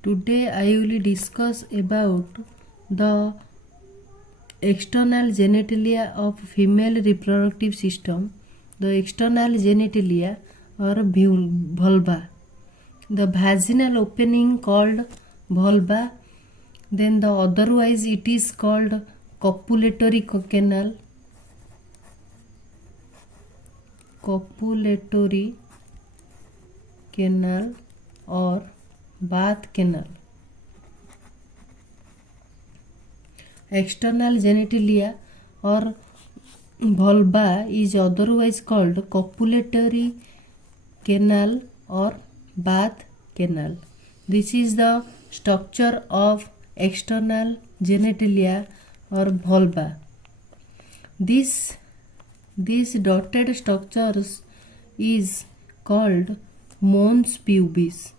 Today I will discuss about the external genitalia of female reproductive system. The external genitalia or vulva. The vaginal opening called vulva. Then the otherwise it is called copulatory canal. Copulatory canal or bath canal. External genitalia or vulva is otherwise called copulatory canal or bath canal. This is the structure of external genitalia or vulva. This dotted structures is called mons pubis.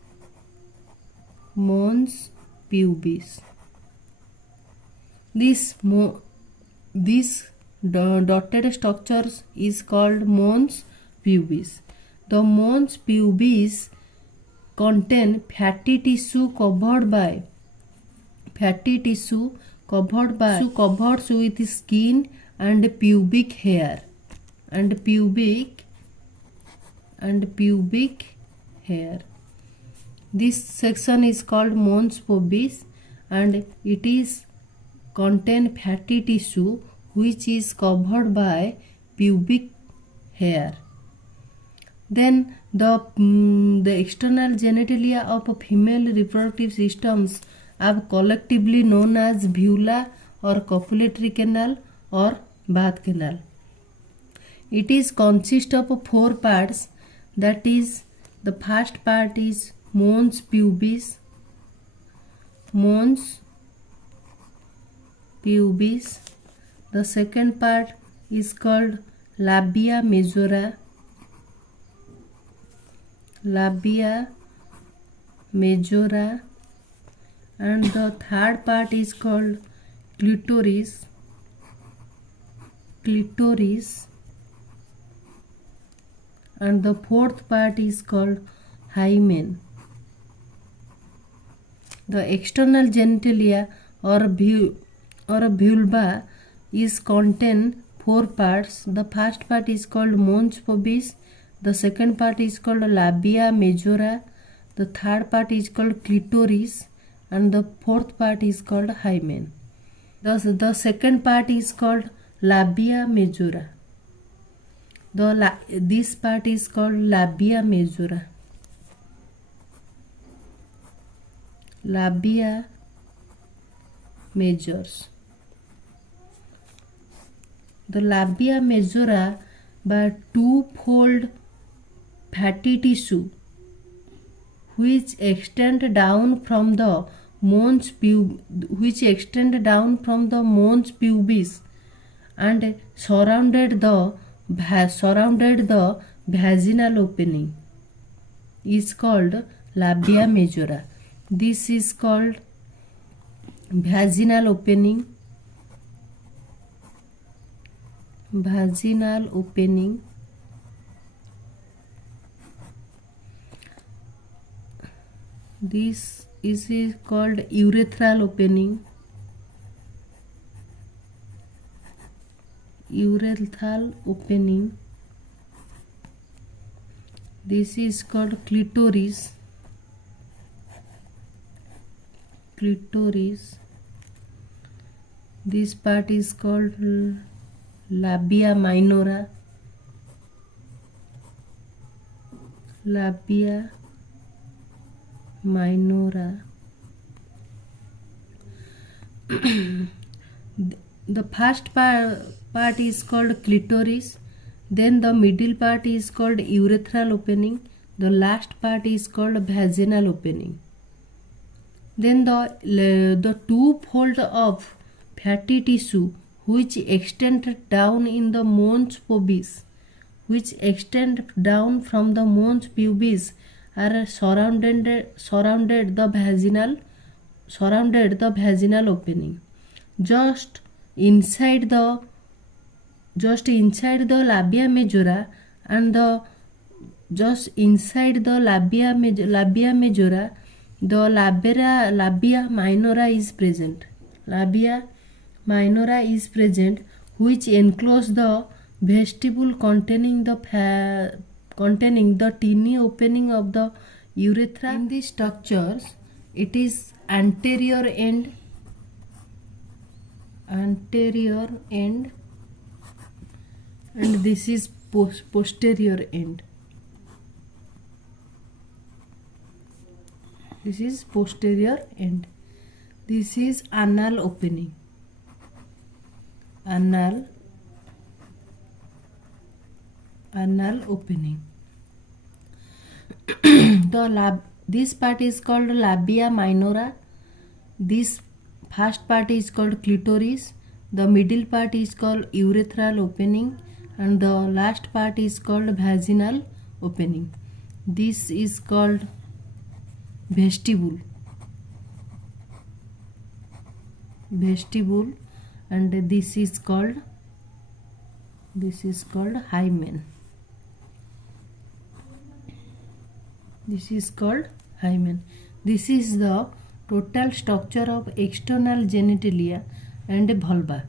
Mons pubis. This dotted structures is called mons pubis. The mons pubis contain fatty tissue covered with skin and pubic hair This section is called mons pubis and it is contain fatty tissue which is covered by pubic hair. Then the external genitalia of female reproductive systems are collectively known as vulva or copulatory canal or bath canal. It is consist of 4 parts, that is, the first part is mons pubis. The second part is called labia majora. And the third part is called clitoris. And the fourth part is called hymen. The external genitalia or vulva is contain 4 parts. The first part is called mons pubis. The second part is called labia majora. The third part is called clitoris. And the fourth part is called hymen. The second part is called labia majora. This part is called labia majora. Labia majors. The labia majora by two-fold fatty tissue which extend down from the mons pubis and surrounded the vaginal opening is called labia majora. This is called vaginal opening. This is called urethral opening. This is called clitoris. This part is called labia minora. The first part is called clitoris. Then the middle part is called urethral opening. The last part is called vaginal opening. Then the two-fold of fatty tissue which extend down in the mons pubis, which extend down from the mons pubis, are surrounded the vaginal opening. Just inside the labia majora and just inside the labia majora the labia minora is present. Labia minora is present, which enclose the vestibule containing the tiny opening of the urethra. In these structures, it is anterior end, and this is posterior end. This is posterior end. This is anal opening. Anal opening. This part is called labia minora. This first part is called clitoris. The middle part is called urethral opening, and the last part is called vaginal opening. This is called vestibule, and this is called hymen. This is called hymen. This is the total structure of external genitalia and vulva.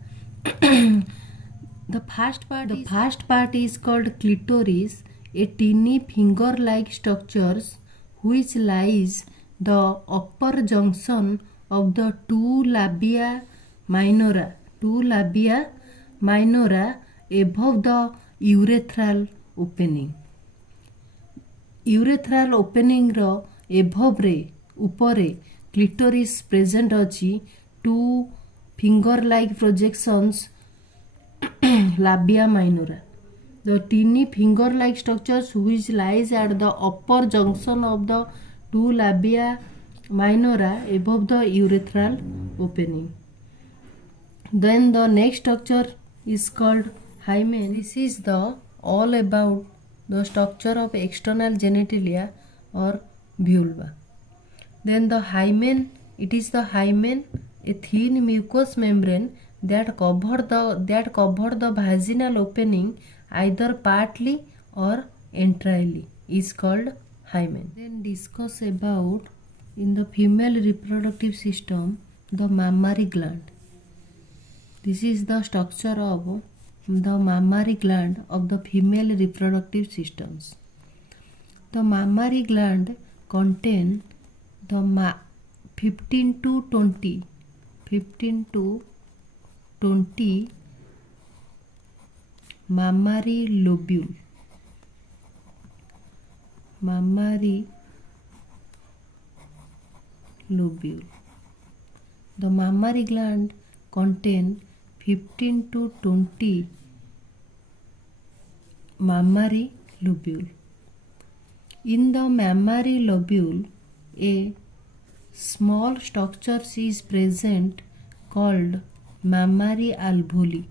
The first part is called clitoris, a teeny finger-like structures which lies the upper junction of the two labia minora above the urethral opening. Urethral opening ro above रे उपरे clitoris present अछि, two finger-like projections labia minora. The teeny finger-like structures which lies at the upper junction of the two labia minora above the urethral opening. Then the next structure is called hymen. This is the all about the structure of external genitalia or vulva. Then the hymen, it is the hymen, a thin mucous membrane that cover the vaginal opening either partly or entirely, is called hymen. Then discuss about in the female reproductive system the mammary gland. This is the structure of the mammary gland of the female reproductive systems. The mammary gland contain the 15 to 20 mammary lobule. The mammary gland contain 15 to 20 mammary lobule. In the mammary lobule, a small structure is present called mammary alveoli.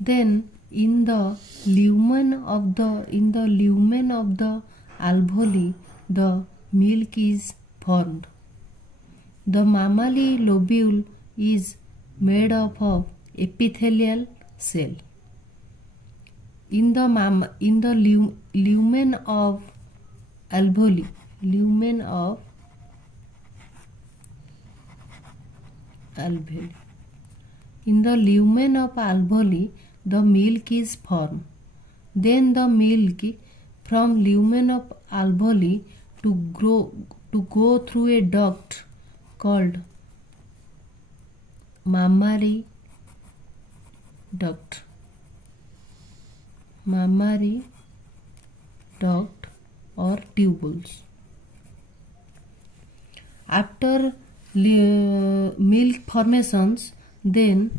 Then in the lumen of the alveoli, the milk is formed. The mammary lobule is made up of epithelial cell. In the lumen of alveoli, in the lumen of alveoli, the milk is formed. Then the milk from lumen of alveoli to go through a duct called mammary duct or tubules. After milk formations, then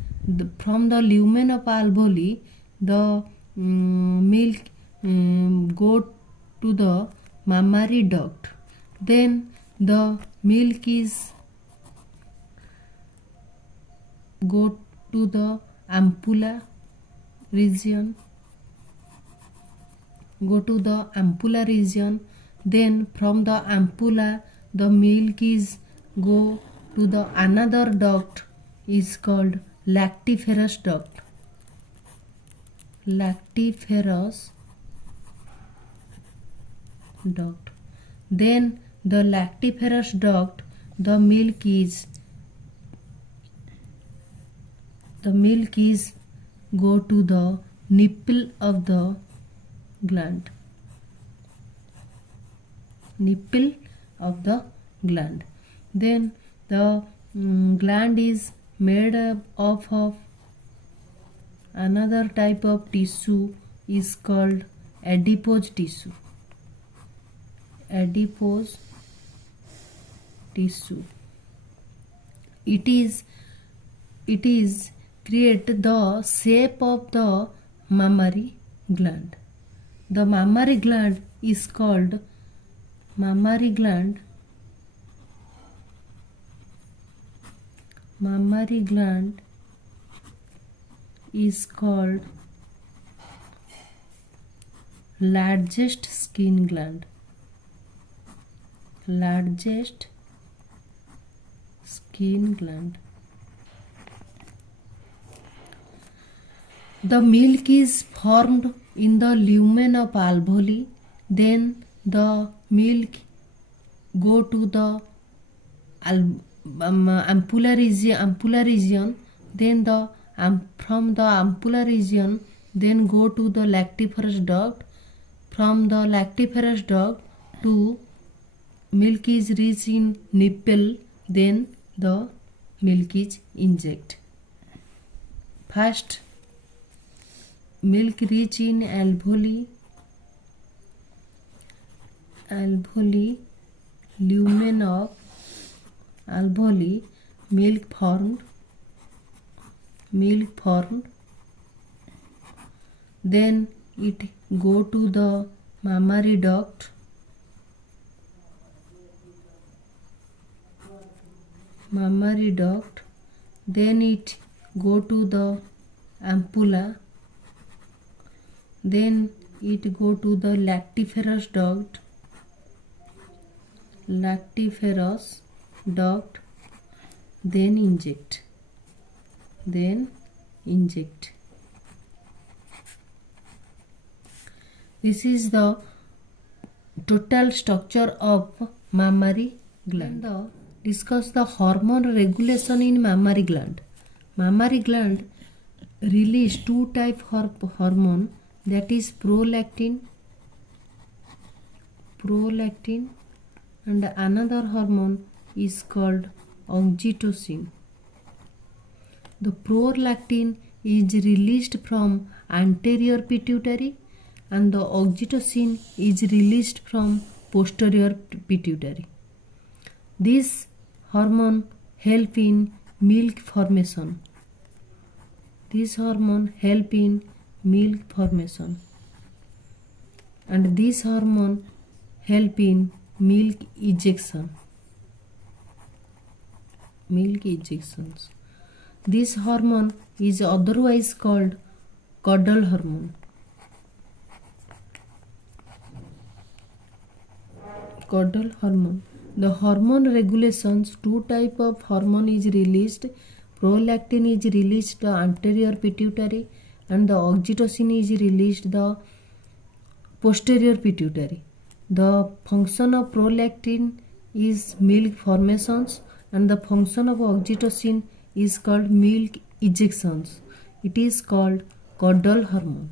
from the lumen of alveoli, the milk go to the mammary duct. Then the milk is go to the ampulla region. Then from the ampulla, the milk is go to the another duct is called lactiferous duct. lactiferous duct. Then the lactiferous duct, the milk is go to the nipple of the gland. Nipple of the gland. Then the gland is made up of another type of tissue is called adipose tissue. Adipose tissue. It is create the shape of the mammary gland. The mammary gland is called mammary gland is called largest skin gland. Largest skin gland. The milk is formed in the lumen of alveoli. Then the milk go to the ampulla region. Then from the ampulla region, then go to the lactiferous duct. From the lactiferous duct to milk is reached in nipple. Then the milk is injected. First, milk reach in alveoli, lumen of alveoli, milk formed. Then it go to the mammary duct. Then it go to the ampulla. Then it go to the lactiferous duct. Then inject. This is the total structure of mammary gland. Discuss the hormone regulation in mammary gland. Mammary gland release two type of hormone, that is prolactin, and another hormone is called oxytocin. The prolactin is released from anterior pituitary and the oxytocin is released from posterior pituitary. This hormone help in milk formation. And this hormone help in milk ejections. This hormone is otherwise called caudal hormone. The hormone regulations, two type of hormone is released. Prolactin is released the anterior pituitary and the oxytocin is released the posterior pituitary. The function of prolactin is milk formations and the function of oxytocin is called milk ejections. It is called caudal hormone.